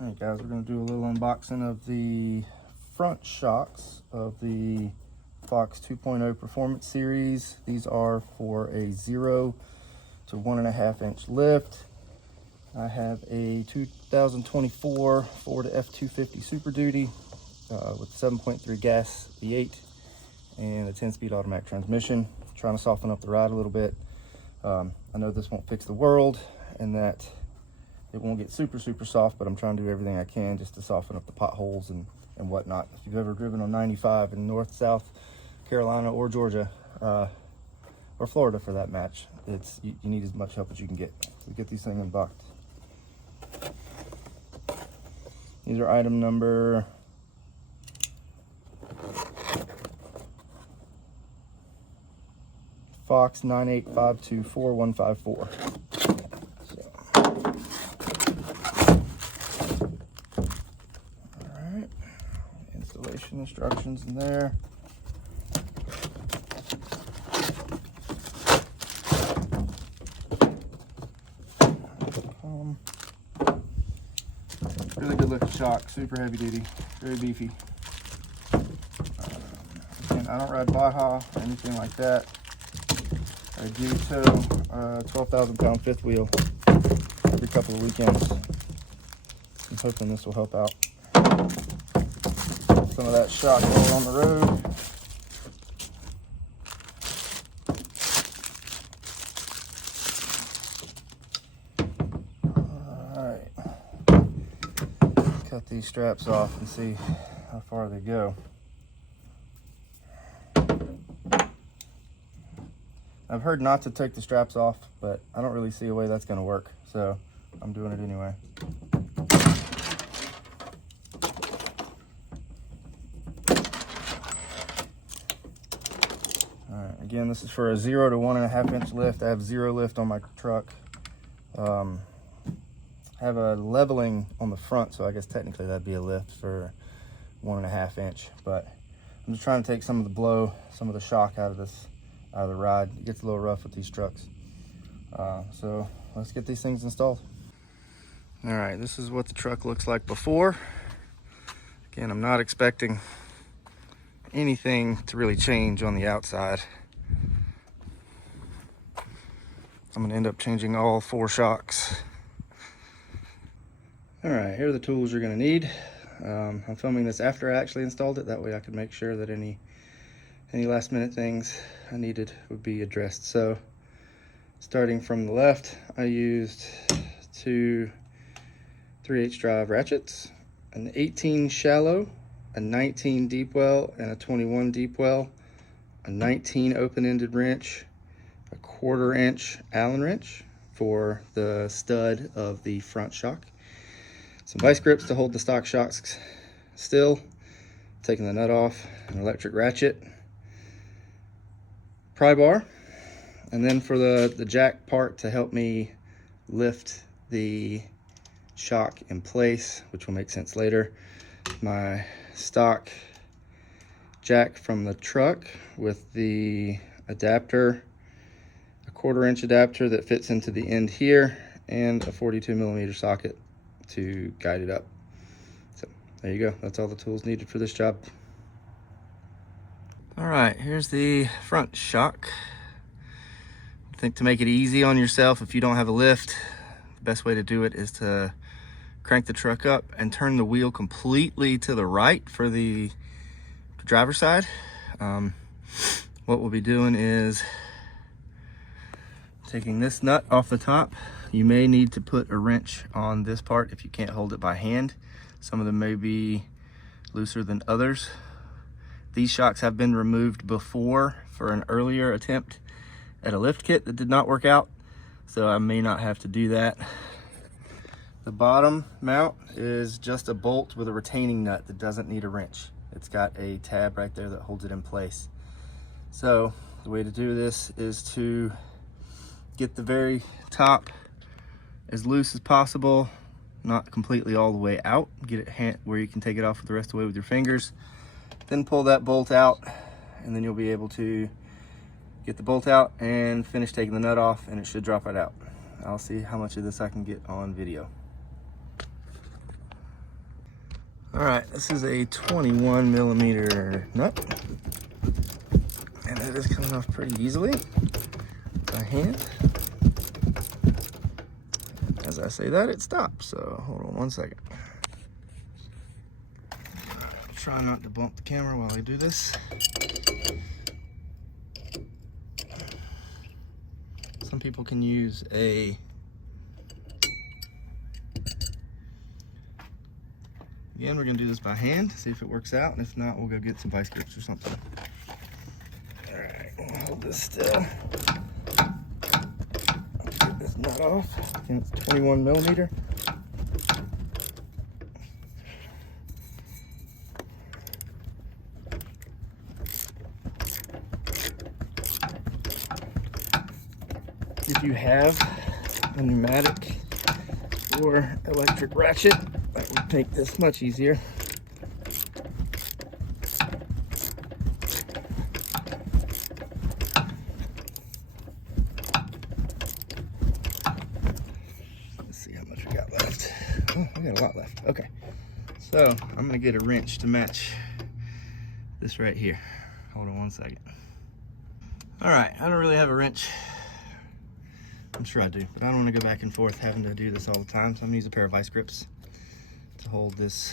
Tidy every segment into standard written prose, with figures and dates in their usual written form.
Alright guys, we're going to do a little unboxing of the front shocks of the Fox 2.0 Performance Series. These are for a 0 to 1.5 inch lift. I have a 2024 Ford F250 Superduty with 7.3 gas V8 and a 10-speed automatic transmission. Trying to soften up the ride a little bit. I know this won't fix the world and that it won't get super soft, but I'm trying to do everything I can just to soften up the potholes and whatnot. If you've ever driven on 95 in North, South Carolina or Georgia, or Florida for that match, you need as much help as you can get. So get these things unboxed. These are item number Fox 98524-154. Installation instructions in there. Really good looking shock, super heavy duty, very beefy. Again, I don't ride Baja or anything like that. I do tow a 12,000 pound fifth wheel every couple of weekends. I'm hoping this will help out. Some of that shock while on the road. Alright, cut these straps off and see how far they go. I've heard not to take the straps off, but I don't really see a way that's going to work, so I'm doing it anyway. Again, this is for a 0 to 1.5 inch lift. I have 0 lift on my truck. I have a leveling on the front, so I guess technically that'd be a lift for 1.5 inch. But I'm just trying to take some of the blow, some of the shock out of the ride. It gets a little rough with these trucks. So let's get these things installed. All right, this is what the truck looks like before. Again, I'm not expecting anything to really change on the outside. I'm gonna end up changing all 4 shocks. All right, here are the tools you're gonna need. I'm filming this after I actually installed it. That way I can make sure that any last minute things I needed would be addressed. So starting from the left, I used 2 3/8 drive ratchets, an 18 shallow, a 19 deep well, and a 21 deep well, a 19 open-ended wrench, a 1/4 inch Allen wrench for the stud of the front shock, some vice grips to hold the stock shocks still, taking the nut off, an electric ratchet, pry bar, and then for the jack part to help me lift the shock in place, which will make sense later, my stock jack from the truck with the adapter, a 1/4 inch adapter that fits into the end here, and a 42mm socket to guide it up. So there you go, that's all the tools needed for this job. All right, here's the front shock. I think to make it easy on yourself, if you don't have a lift, the best way to do it is to crank the truck up and turn the wheel completely to the right for the driver's side. What we'll be doing is taking this nut off the top. You may need to put a wrench on this part if you can't hold it by hand. Some of them may be looser than others. These shocks have been removed before for an earlier attempt at a lift kit that did not work out, so I may not have to do that. The bottom mount is just a bolt with a retaining nut that doesn't need a wrench. It's got a tab right there that holds it in place. So the way to do this is to get the very top as loose as possible, not completely all the way out. Get it where you can take it off the rest of the way with your fingers. Then pull that bolt out, and then you'll be able to get the bolt out and finish taking the nut off, and it should drop right out. I'll see how much of this I can get on video. All right, this is a 21 millimeter nut, and it is coming off pretty easily by hand. As I say that, it stops, so hold on 1 second. Try not to bump the camera while I do this. Some people can use a again, we're gonna do this by hand, see if it works out, and if not, we'll go get some vice grips or something. All right, we'll hold this still. Get this nut off. Again, it's 21 millimeter. If you have a pneumatic or electric ratchet, that would make this much easier. Let's see how much we got left. Oh, we got a lot left. Okay, so I'm gonna get a wrench to match this right here. Hold on 1 second. All right, I don't really have a wrench. I'm sure I do, but I don't want to go back and forth having to do this all the time, so I'm gonna use a pair of vice grips to hold this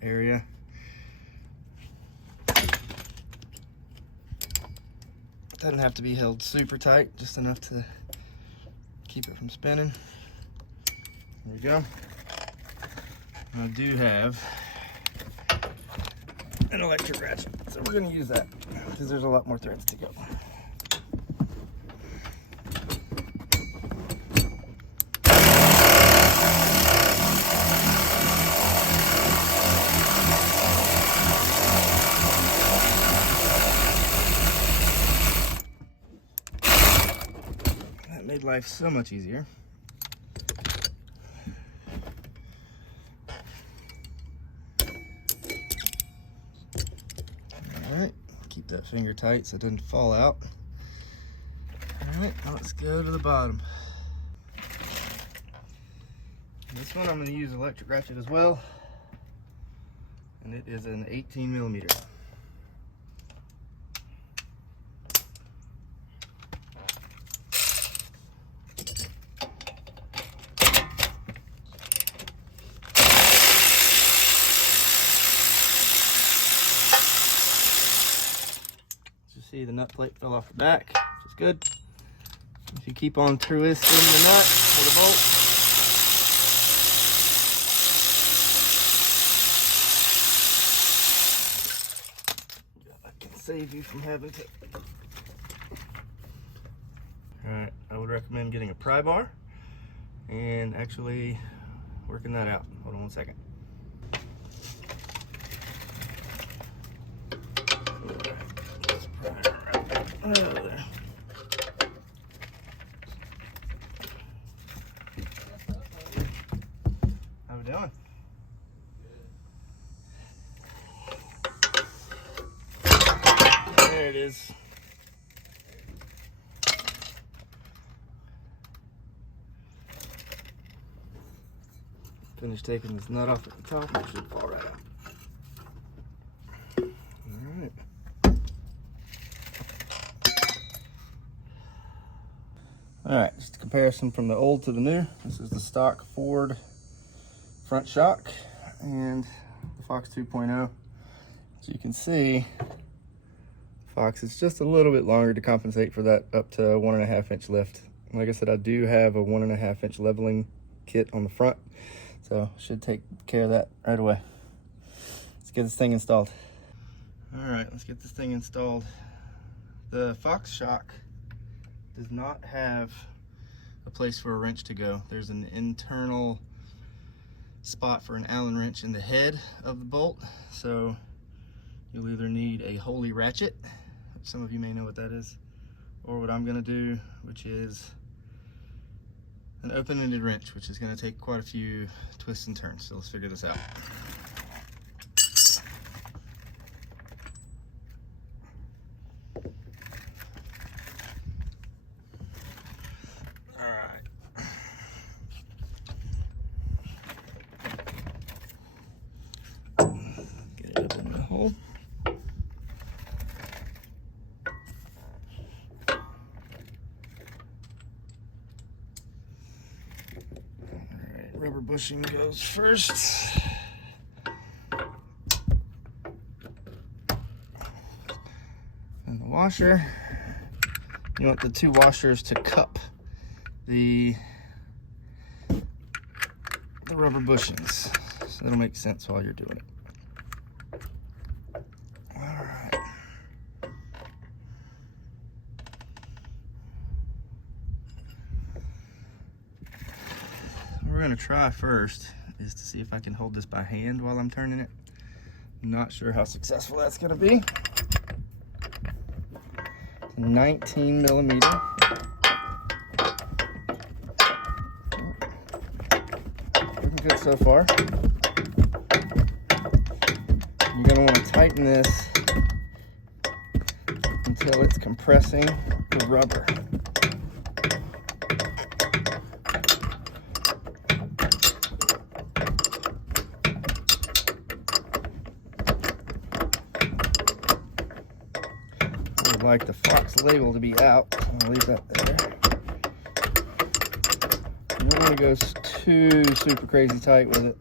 area. Doesn't have to be held super tight, just enough to keep it from spinning. There we go. And I do have an electric ratchet, so we're gonna use that because there's a lot more threads to go. Made life so much easier. All right, keep that finger tight so it doesn't fall out. All right, now let's go to the bottom. This one I'm going to use electric ratchet as well, and it is an 18 millimeter. See, the nut plate fell off the back, which is good. If you keep on twisting the nut or the bolt, that can save you from having to. Alright, I would recommend getting a pry bar and actually working that out. Hold on 1 second. Oh, there. How we doing? There it is. Finish taking this nut off at the top, it should fall right out. Alright. Alright, just a comparison from the old to the new. This is the stock Ford front shock and the Fox 2.0. So you can see, Fox is just a little bit longer to compensate for that up to 1.5 inch lift. Like I said, I do have a 1.5 inch leveling kit on the front, so should take care of that right away. Let's get this thing installed. Alright, let's get this thing installed. The Fox shock does not have a place for a wrench to go. There's an internal spot for an Allen wrench in the head of the bolt, so you'll either need a Holy ratchet, which some of you may know what that is, or what I'm going to do, which is an open-ended wrench, which is going to take quite a few twists and turns. So let's figure this out. hole. Alright, rubber bushing goes first. And the washer. You want the two washers to cup the rubber bushings. So that'll make sense while you're doing it. Alright. What we're gonna try first is to see if I can hold this by hand while I'm turning it. I'm not sure how successful that's gonna be. 19 millimeter. Looking good so far. You're going to want to tighten this until it's compressing the rubber. I would like the Fox label to be out. I'll leave that there. You don't want to go too super crazy tight with it.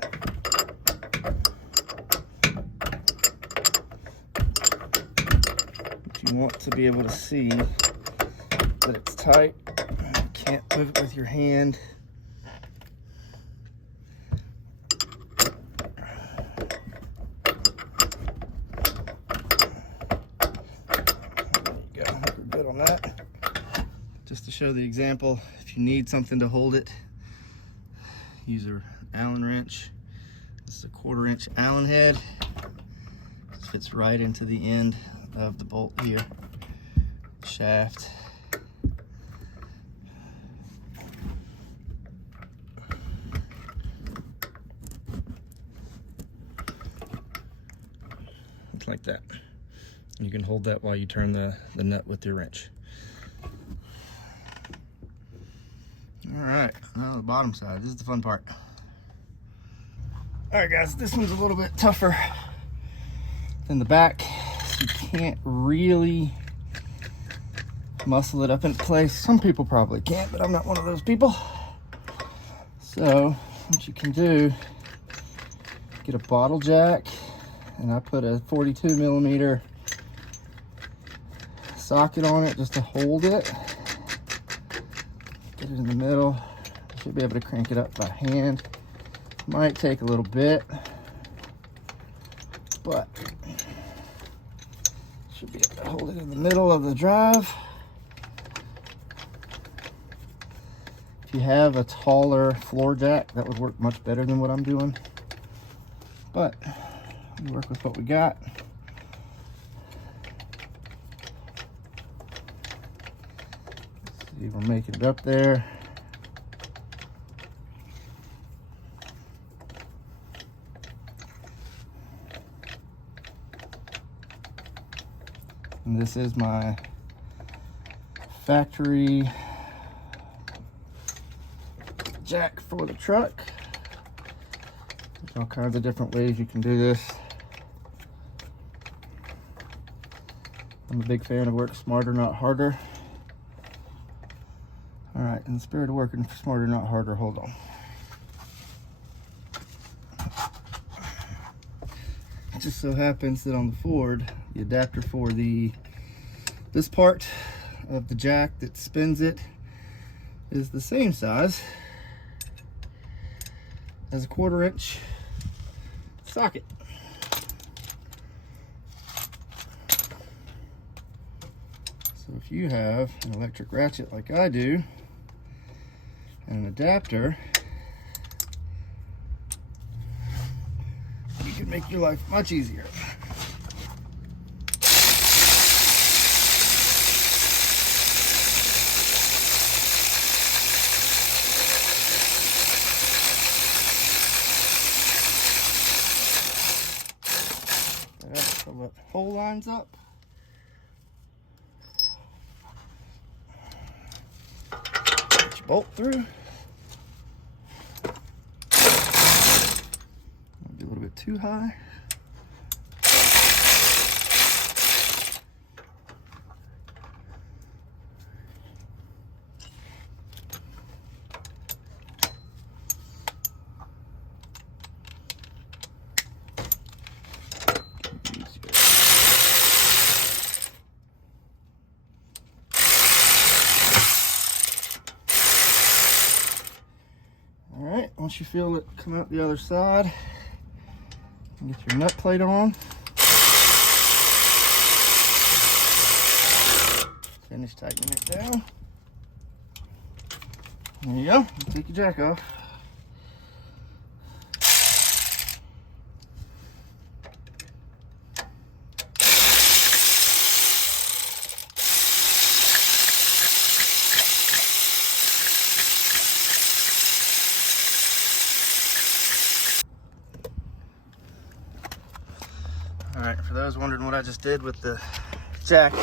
But you want to be able to see that it's tight. You can't move it with your hand. There you go. We're good on that. Just to show the example, if you need something to hold it, use an Allen wrench. This is a 1/4 inch Allen head. This fits right into the end of the bolt here. Shaft. It's like that. You can hold that while you turn the nut with your wrench. Alright, now the bottom side. This is the fun part. Alright guys, this one's a little bit tougher than the back. So you can't really muscle it up in place. Some people probably can't, but I'm not one of those people. So what you can do, get a bottle jack, and I put a 42 millimeter socket on it just to hold it. Get it in the middle. You should be able to crank it up by hand. Might take a little bit, but should be able to hold it in the middle of the drive. If you have a taller floor jack, that would work much better than what I'm doing. But we work with what we got. See, we're making it up there. And this is my factory jack for the truck. There's all kinds of different ways you can do this. I'm a big fan of work smarter, not harder. All right, in the spirit of working smarter, not harder, hold on. It just so happens that on the Ford, the adapter for this part of the jack that spins it is the same size as a 1/4 inch socket. So if you have an electric ratchet like I do and an adapter, you can make your life much easier. So the hole lines up. Put your bolt through. Might be a little bit too high. once you feel it come out the other side, get your nut plate on. Finish tightening it down. There you go. Take your jack off. All right, for those wondering what I just did with the jack,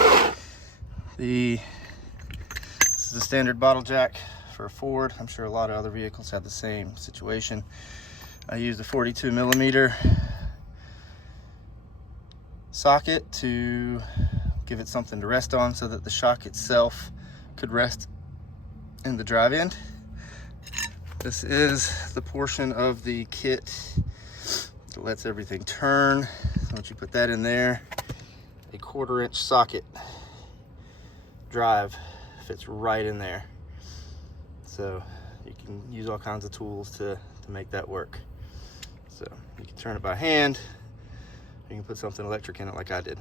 this is a standard bottle jack for a Ford. I'm sure a lot of other vehicles have the same situation. I used a 42mm socket to give it something to rest on so that the shock itself could rest in the drive end. This is the portion of the kit that lets everything turn. So once you put that in there, a 1/4" socket drive fits right in there. So you can use all kinds of tools to make that work. So you can turn it by hand, you can put something electric in it like I did.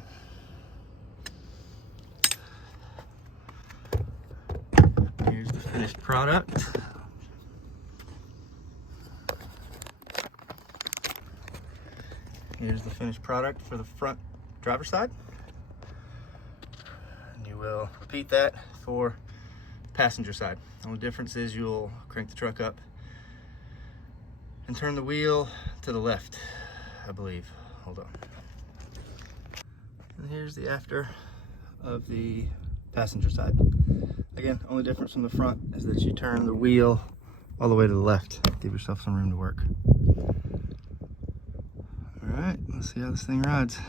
Here's the finished product. Here's the finished product for the front driver's side. And you will repeat that for passenger side. The only difference is you'll crank the truck up and turn the wheel to the left, I believe. Hold on. And here's the after of the passenger side. Again, only difference from the front is that you turn the wheel all the way to the left. Give yourself some room to work. All right, let's see how this thing rides.